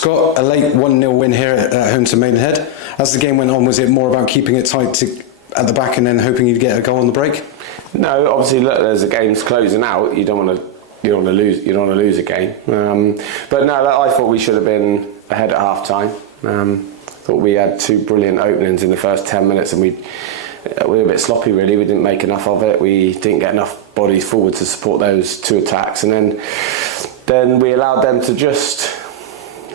Scott, a late 1-0 win here at home to Maidenhead. As the game went on, was it more about keeping it tight at the back and then hoping you'd get a goal on the break? No, obviously, look, as the game's closing out, you don't want to lose. You don't want to lose a game. But no, I thought we should have been ahead at half time. Thought we had two brilliant openings in the first 10 minutes, and we were a bit sloppy really. We didn't make enough of it. We didn't get enough bodies forward to support those two attacks, and then we allowed them to just,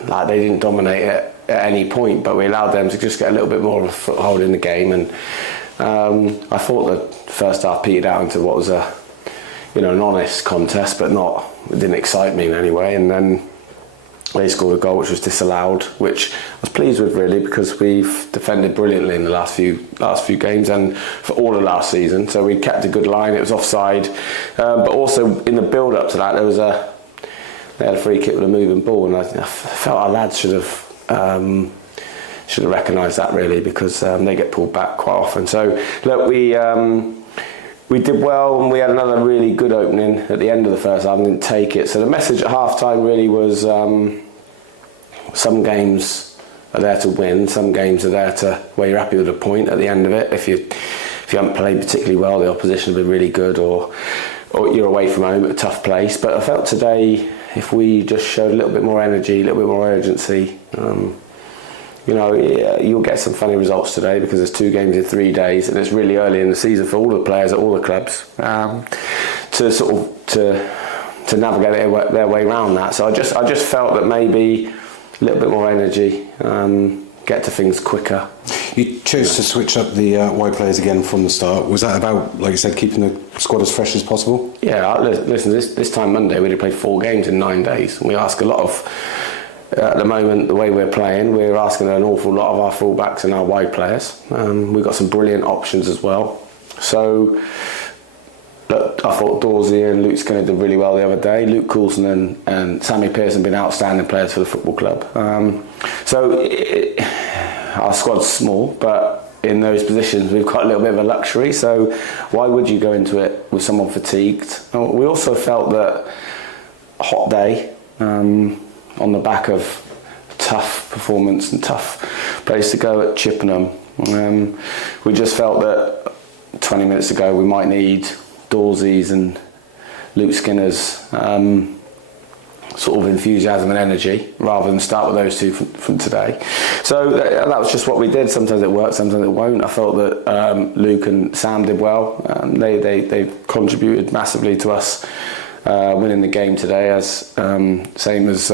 like, they didn't dominate it at any point, but we allowed them to just get a little bit more of a foothold in the game. And I thought the first half petered out into what was an honest contest, but it didn't excite me in any way. And then they scored a goal which was disallowed, which I was pleased with really, because we've defended brilliantly in the last few games and for all of last season. So we kept a good line. It was offside, but also in the build up to that they had a free kick with a moving ball, and I felt our lads should have recognised that really, because they get pulled back quite often. So look, we did well, and we had another really good opening at the end of the first half and didn't take it. So the message at half time really was some games are there to win, some games are there to where you're happy with a point at the end of it. If you haven't played particularly well, the opposition has been really good, or you're away from home at a tough place. But I felt today, if we just showed a little bit more energy, a little bit more urgency, you'll get some funny results today, because there's 2 games in 3 days, and it's really early in the season for all the players at all the clubs to navigate their way around that. So I just felt that maybe a little bit more energy, get to things quicker. You chose to switch up the wide players again from the start. Was that about, like you said, keeping the squad as fresh as possible? Yeah, listen, this time Monday we played 4 games in 9 days, and we ask a lot of. At the moment, the way we're playing, we're asking an awful lot of our fullbacks and our wide players. We've got some brilliant options as well. So, look, I thought 𝗄𝗲𝗄𝗍 and 𝘄𝗵cie did really well the other day. Luke Coulson and 𝘄𝗵𝗵𝗴 have been outstanding players for the football club. Our squad's small, but in those positions we've got a little bit of a luxury. So why would you go into it with someone fatigued? We also felt that a hot day, on the back of tough performance and tough place to go at 𝘄𝗵𝗵𝗶. We just felt that 20 minutes ago we might need 𝗄𝗲𝗄𝗍's and Luke Skinner's sort of enthusiasm and energy, rather than start with those two from today. So that was just what we did. Sometimes it worked, sometimes it won't. I felt that Luke and Sam did well. They contributed massively to us winning the game today, as same as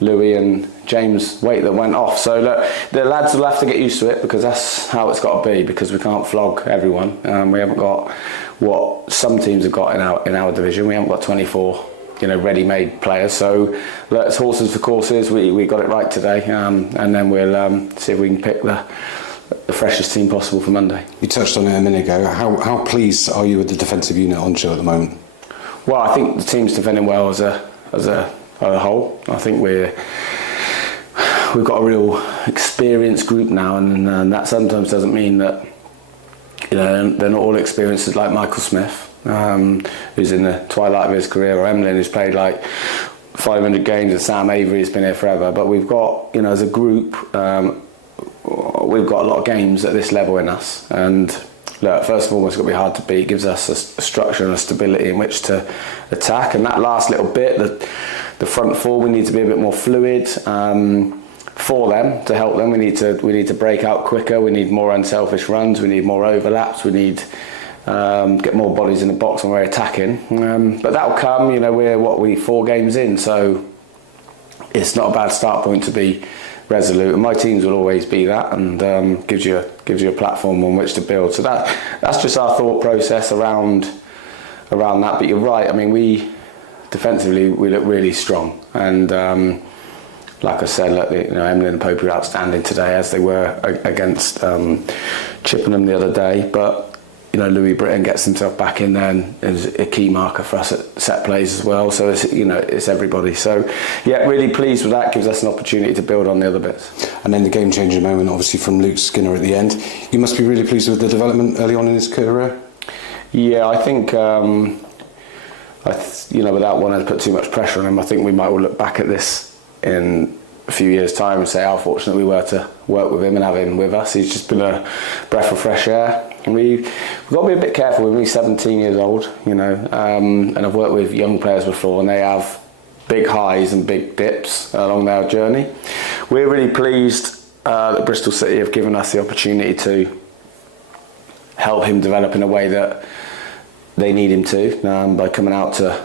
Louis and James Waite that went off. So look, the lads will have to get used to it, because that's how it's got to be, because we can't flog everyone. We haven't got what some teams have got in our division. We haven't got 24 ready-made players. So look, it's horses for courses. We got it right today, and then we'll see if we can pick the freshest team possible for Monday. You touched on it a minute ago. How pleased are you with the defensive unit on show at the moment? Well, I think the team's defending well as a whole. I think we've got a real experienced group now, and that sometimes doesn't mean that they're not all experienced, like Michael Smith, who's in the twilight of his career, or Emlyn, who's played like 500 games, and Sam Avery has been here forever. But we've got, as a group, we've got a lot of games at this level in us, and look, first of all, it's got to be hard to beat. It gives us a structure and a stability in which to attack. And that last little bit, the front four, we need to be a bit more fluid for them, to help them. We need to break out quicker. We need more unselfish runs. We need more overlaps. We need get more bodies in the box when we're attacking. But that'll come. We're 4 games in, so it's not a bad start point to be resolute, and my teams will always be that, and gives you a platform on which to build. So that's just our thought process around that. But you're right. I mean, we defensively we look really strong, and like I said, look, Emlyn and Pope were outstanding today, as they were against Chippenham the other day. But Louis Britton gets himself back in there and is a key marker for us at set plays as well. So it's everybody. So yeah, really pleased with that. Gives us an opportunity to build on the other bits. And then the game-changing moment, obviously, from Luke Skinner at the end. You must be really pleased with the development early on in his career. Yeah, I think without wanting to put too much pressure on him, I think we might all look back at this in a few years' time and say how fortunate we were to work with him and have him with us. He's just been a breath of fresh air. And we've got to be a bit careful with him. He's 17 years old, you know, and I've worked with young players before, and they have big highs and big dips along their journey. We're really pleased that Bristol City have given us the opportunity to help him develop in a way that they need him to, by coming out to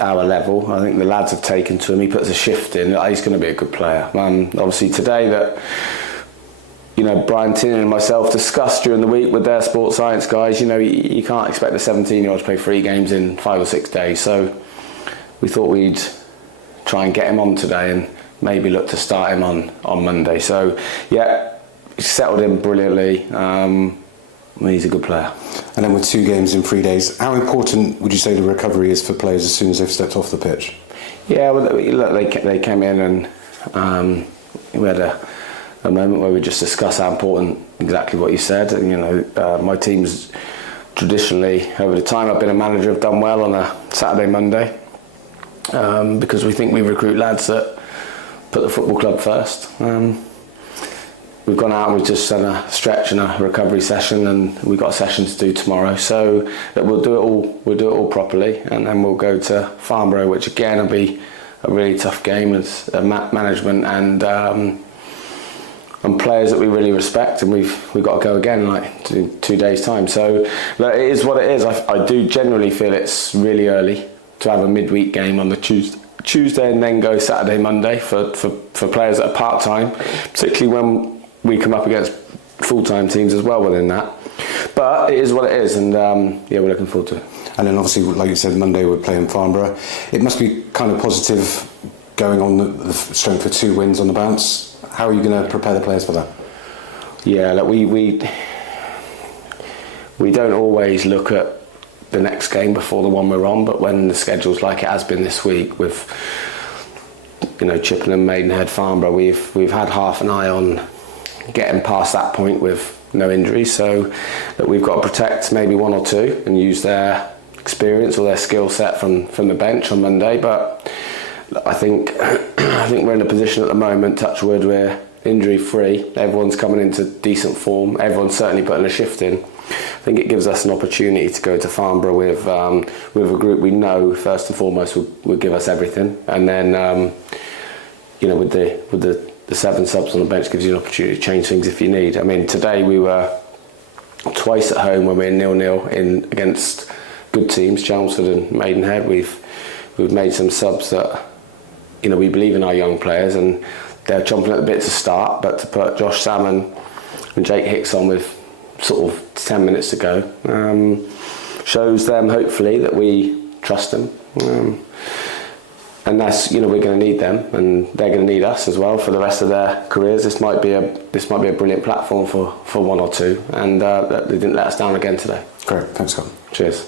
our level. I think the lads have taken to him. He puts a shift in. He's going to be a good player. Obviously today that, you know, Brian Tinney and myself discussed during the week with their sports science guys, you know, you can't expect a 17-year-old to play 3 games in 5 or 6 days. So we thought we'd try and get him on today and maybe look to start him on Monday. So yeah, he's settled in brilliantly. He's a good player. And then with 2 games in 3 days, how important would you say the recovery is for players as soon as they've stepped off the pitch? Yeah, well, look, they came in and we had a moment where we just discussed how important exactly what you said. And, you know, my teams traditionally, over the time I've been a manager, have done well on a Saturday, Monday, because we think we recruit lads that put the football club first. We've gone out and we've just done a stretch and a recovery session, and we've got a session to do tomorrow. So that we'll do it all properly, and then we'll go to 𝗱𝗵𝗴𝗄, which again will be a really tough game with management and players that we really respect, and we've got to go again like in 2 days' time. So look, it is what it is. I do generally feel it's really early to have a midweek game on the Tuesday and then go Saturday, Monday for players that are part-time, particularly when we come up against full-time teams as well within that. But it is what it is, and yeah, we're looking forward to it. And then obviously, like you said, Monday we're playing 𝗱𝗵𝗴𝗄. It must be kind of positive going on the strength of 2 wins on the bounce. How are you going to prepare the players for that? Yeah, like we don't always look at the next game before the one we're on, but when the schedule's like it has been this week with, you know, Chippenham, Maidenhead, 𝗱𝗵𝗴𝗄, we've had half an eye on getting past that point with no injuries, so that we've got to protect maybe 1 or 2 and use their experience or their skill set from the bench on Monday. But I think we're in a position at the moment, touch wood, we're injury free, everyone's coming into decent form, everyone's certainly putting a shift in. I think it gives us an opportunity to go to 𝗱𝗵𝗴𝗄 with a group we know first and foremost will give us everything, and then you know, with the 7 subs on the bench gives you an opportunity to change things if you need. I mean, today we were twice at home when we were 0-0 in against good teams, Chelmsford and Maidenhead. We've made some subs that, you know, we believe in our young players, and they're chomping at the bit to start, but to put Josh Salmon and Jake Hicks on with sort of 10 minutes to go shows them hopefully that we trust them. And that's, you know, we're going to need them, and they're going to need us as well for the rest of their careers. This might be a brilliant platform for 1 or 2, and they didn't let us down again today. Great, thanks, Scott. Cheers.